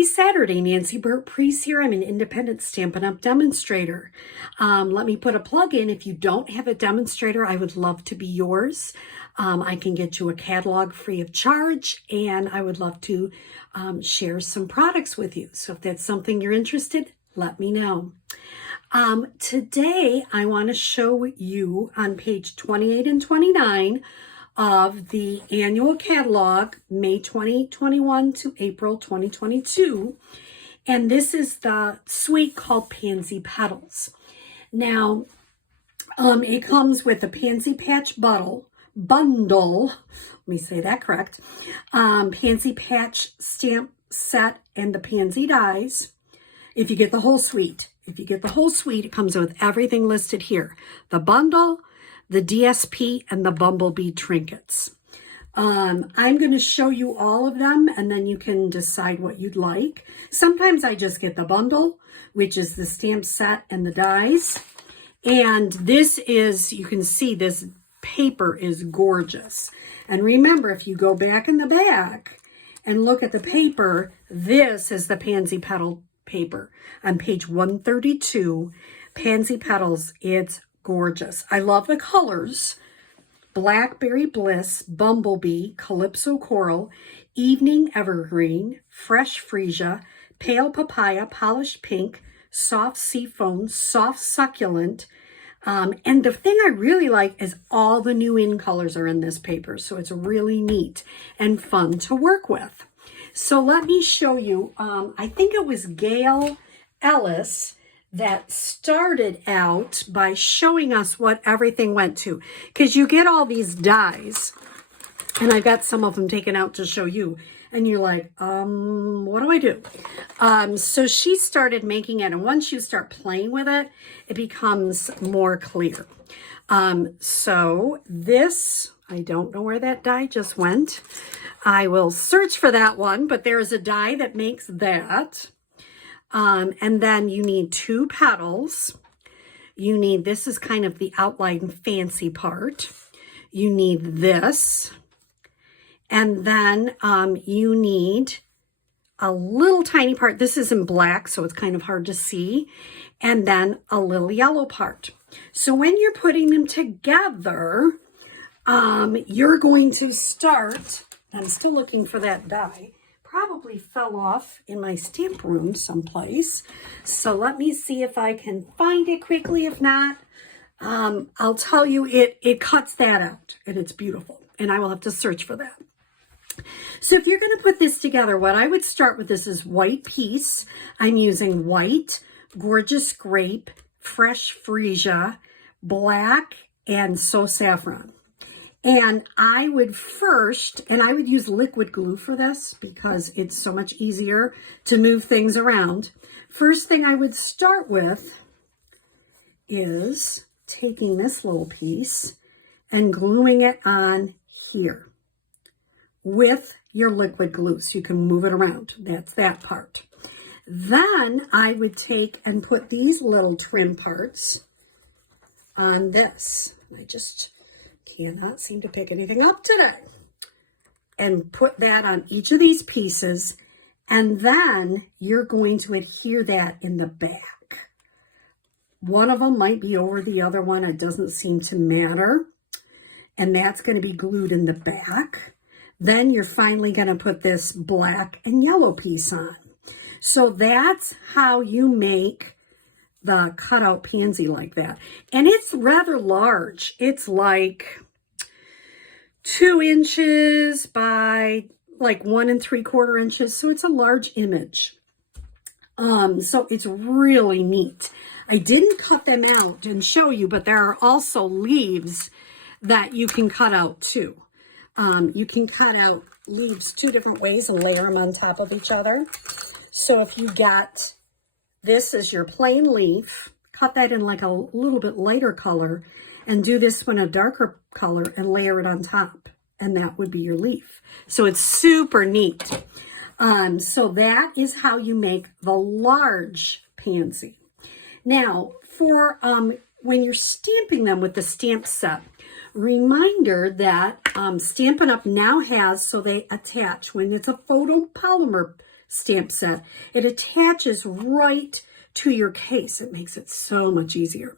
Happy Saturday, Nancy Burt-Preece here. I'm an independent Stampin' Up! Demonstrator. Let me put a plug in. If you don't have a demonstrator, I would love to be yours. I can get you a catalog free of charge, and I would love to share some products with you. So if that's something you're interested, let me know. Today, I want to show you on page 28 and 29 of the annual catalog, May 2021 to April 2022. And this is the suite called Pansy Petals. Now, it comes with a Pansy Patch bundle. Let me say that correct. Pansy Patch stamp set and the pansy dies. If you get the whole suite. It comes with everything listed here. The bundle, the DSP, and the bumblebee trinkets. I'm going to show you all of them, and then you can decide what you'd like. Sometimes I just get the bundle, which is the stamp set and the dies. And this is, you can see this paper is gorgeous. And remember, if you go back in the back and look at the paper, this is the Pansy Petal paper on page 132. Pansy Petals, it's gorgeous. I love the colors. Blackberry Bliss, Bumblebee, Calypso Coral, Evening Evergreen, Fresh Freesia, Pale Papaya, Polished Pink, Soft Seafoam, Soft Succulent. And the thing I really like is all the new in colors are in this paper. So it's really neat and fun to work with. So let me show you, I think it was Gail Ellis that started out by showing us what everything went to. Because you get all these dies, and I've got some of them taken out to show you. And you're like, what do I do? So she started making it, and once you start playing with it, it becomes more clear. So this, I don't know where that die just went. I will search for that one, but there's a die that makes that. And then you need 2 petals. You need, this is kind of the outline fancy part. You need this. And then you need a little tiny part. This is in black, so it's kind of hard to see. And then a little yellow part. So when you're putting them together, you're going to start, I'm still looking for that die. Probably fell off in my stamp room someplace. So let me see if I can find it quickly. If not, I'll tell you it cuts that out, and it's beautiful. And I will have to search for that. So if you're going to put this together, what I would start with, this is white piece. I'm using white, gorgeous grape, fresh freesia, black, and so saffron. And I would first, and I would use liquid glue for this because it's so much easier to move things around. First thing I would start with is taking this little piece and gluing it on here with your liquid glue so you can move it around. That's that part. Then I would take and put these little trim parts on this. I just cannot seem to pick anything up today. And put that on each of these pieces, and then you're going to adhere that in the back. One of them might be over the other one. It doesn't seem to matter. And that's going to be glued in the back. Then you're finally going to put this black and yellow piece on. So that's how you make the cutout pansy like that. And it's rather large. It's like 2 inches by like 1 3/4 inches. So it's a large image. So it's really neat. I didn't cut them out and show you, but there are also leaves that you can cut out too. You can cut out leaves 2 different ways and layer them on top of each other. So if you got this as your plain leaf, cut that in like a little bit lighter color and do this one a darker color and layer it on top. And that would be your leaf. So it's super neat. So that is how you make the large pansy. Now, for when you're stamping them with the stamp set, reminder that Stampin' Up! Now has, so they attach, when it's a photopolymer stamp set. It attaches right to your case. It makes it so much easier.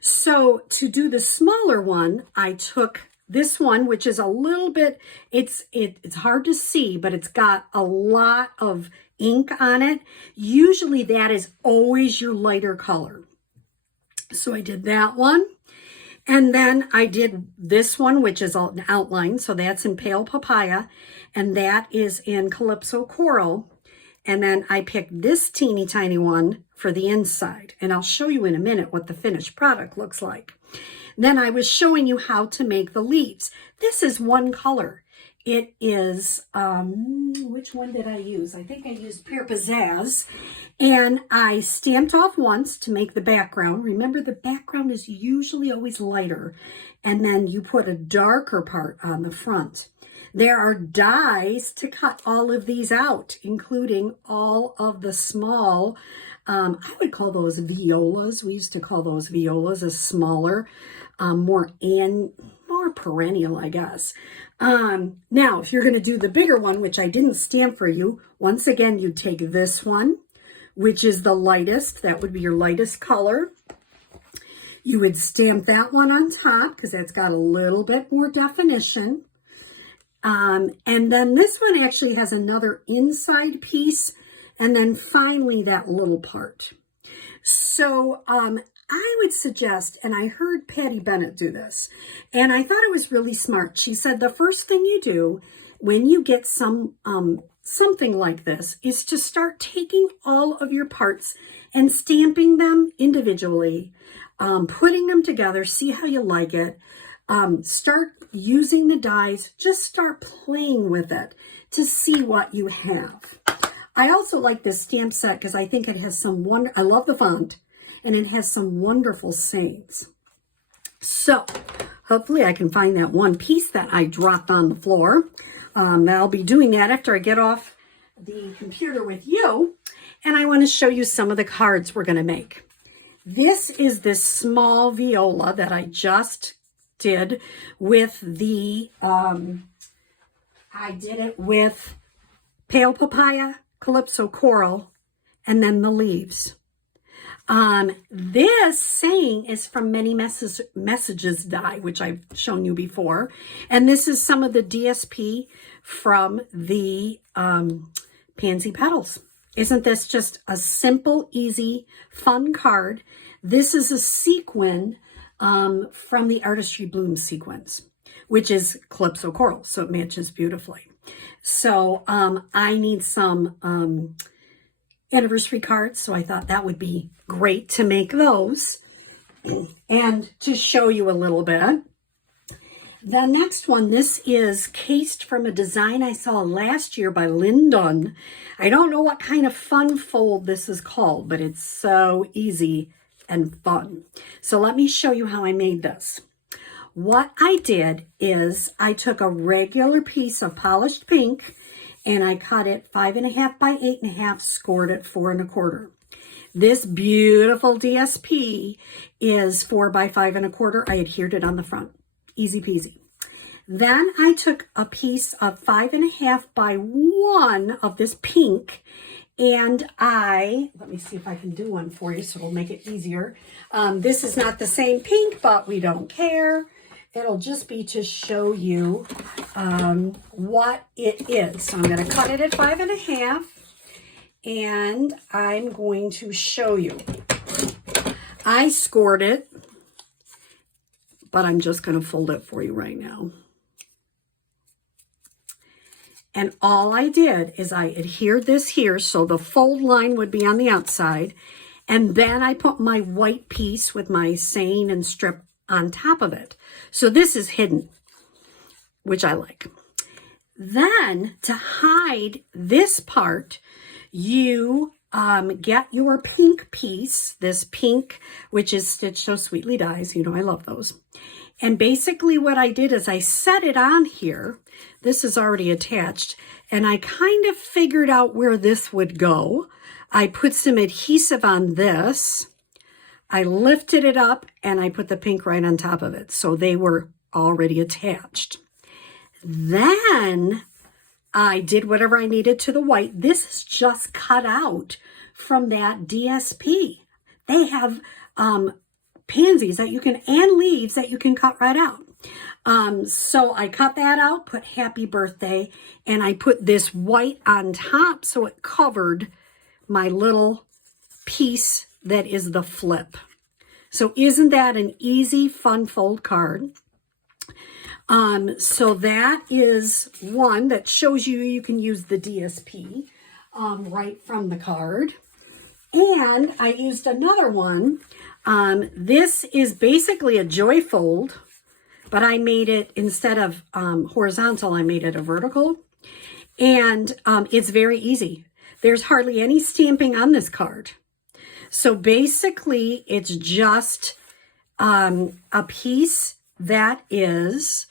So to do the smaller one, I took this one, which is a little bit, it's hard to see, but it's got a lot of ink on it. Usually that is always your lighter color. So I did that one. And then I did this one, which is an outline. So that's in Pale Papaya. And that is in Calypso Coral. And then I picked this teeny tiny one for the inside. And I'll show you in a minute what the finished product looks like. Then I was showing you how to make the leaves. This is one color. It is, which one did I use? I think I used Pear Pizzazz. And I stamped off once to make the background. Remember, the background is usually always lighter. And then you put a darker part on the front. There are dies to cut all of these out, including all of the small, I would call those violas. We used to call those violas, a smaller, more perennial, I guess. Now, if you're going to do the bigger one, which I didn't stamp for you, once again, you take this one, which is the lightest. That would be your lightest color. You would stamp that one on top because that's got a little bit more definition. And then this one actually has another inside piece. And then finally, that little part. So, I would suggest, and I heard Patty Bennett do this, and I thought it was really smart. She said the first thing you do when you get something like this is to start taking all of your parts and stamping them individually, putting them together, see how you like it. Start using the dies, just start playing with it to see what you have. I also like this stamp set because I think it has some I love the font. And it has some wonderful sayings. So, hopefully I can find that one piece that I dropped on the floor. I'll be doing that after I get off the computer with you. And I want to show you some of the cards we're going to make. This is this small viola that I just did with the, I did it with Pale Papaya, Calypso Coral, and then the leaves. This saying is from Many Messages Die, which I've shown you before. And this is some of the DSP from the Pansy Petals. Isn't this just a simple, easy, fun card? This is a sequin from the Artistry Bloom sequence, which is Calypso Coral, so it matches beautifully. So I need some anniversary cards, so I thought that would be great to make those and to show you a little bit. The next one, this is cased from a design I saw last year by Lynn Dunn. I don't know what kind of fun fold this is called, but it's so easy and fun. So let me show you how I made this. What I did is I took a regular piece of polished pink and I cut it 5.5 by 8.5, scored it 4 1/4. This beautiful DSP is 4 by 5 1/4. I adhered it on the front. Easy peasy. Then I took a piece of 5.5 by 1 of this pink, and let me see if I can do one for you so it'll make it easier. This is not the same pink, but we don't care. It'll just be to show you what it is. So I'm going to cut it at 5.5, and I'm going to show you. I scored it, but I'm just going to fold it for you right now. And all I did is I adhered this here, so the fold line would be on the outside, and then I put my white piece with my saying and strip on top of it. So this is hidden, which I like. Then to hide this part, you get your pink piece, this pink, which is Stitch So Sweetly Dies. You know, I love those. And basically what I did is I set it on here. This is already attached. And I kind of figured out where this would go. I put some adhesive on this. I lifted it up and I put the pink right on top of it. So they were already attached. Then I did whatever I needed to the white. This is just cut out from that DSP. They have pansies that you can, and leaves that you can cut right out. So I cut that out, put happy birthday, and I put this white on top so it covered my little piece that is the flip. So isn't that an easy, fun fold card? So that is one that shows you can use the DSP right from the card. And I used another one. This is basically a joy fold, but I made it, instead of horizontal, I made it a vertical. And it's very easy. There's hardly any stamping on this card. So basically, it's just a piece that is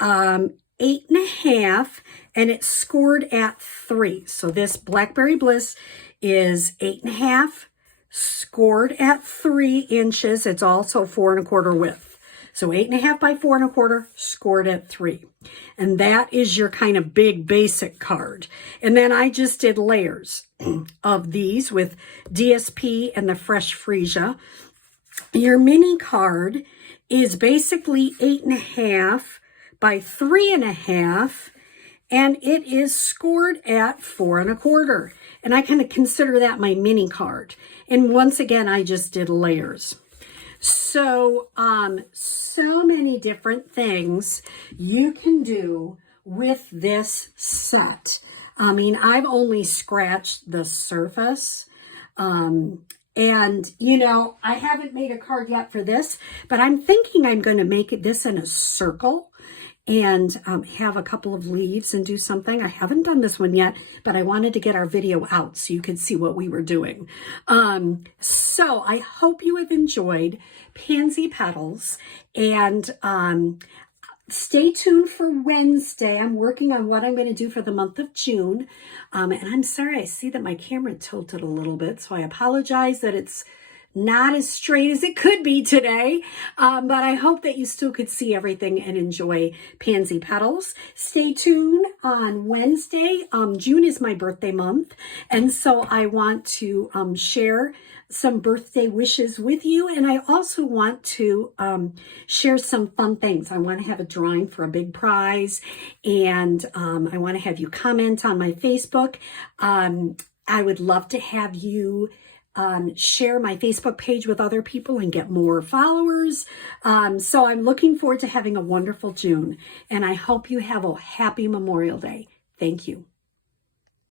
8.5, and it's scored at 3. So this Blackberry Bliss is 8.5, scored at 3 inches. It's also 4 1/4 width. So 8.5 by 4 1/4, scored at 3. And that is your kind of big basic card. And then I just did layers of these with DSP and the Fresh Freesia. Your mini card is basically 8.5 by 3.5, and it is scored at 4 1/4. And I kind of consider that my mini card. And once again, I just did layers. So, so many different things you can do with this set. I mean, I've only scratched the surface. And, you know, I haven't made a card yet for this, but I'm thinking I'm going to make this in a circle and have a couple of leaves and do something. I haven't done this one yet, but I wanted to get our video out so you could see what we were doing. So I hope you have enjoyed Pansy Petals, and stay tuned for Wednesday. I'm working on what I'm going to do for the month of June. And I'm sorry, I see that my camera tilted a little bit, so I apologize that it's not as straight as it could be today. But I hope that you still could see everything and enjoy Pansy Petals. Stay tuned on Wednesday. June is my birthday month, and so I want to share some birthday wishes with you, and I also want to share some fun things. I want to have a drawing for a big prize, and I want to have you comment on my Facebook. I would love to have you share my Facebook page with other people and get more followers. So I'm looking forward to having a wonderful June, and I hope you have a happy Memorial Day. Thank you.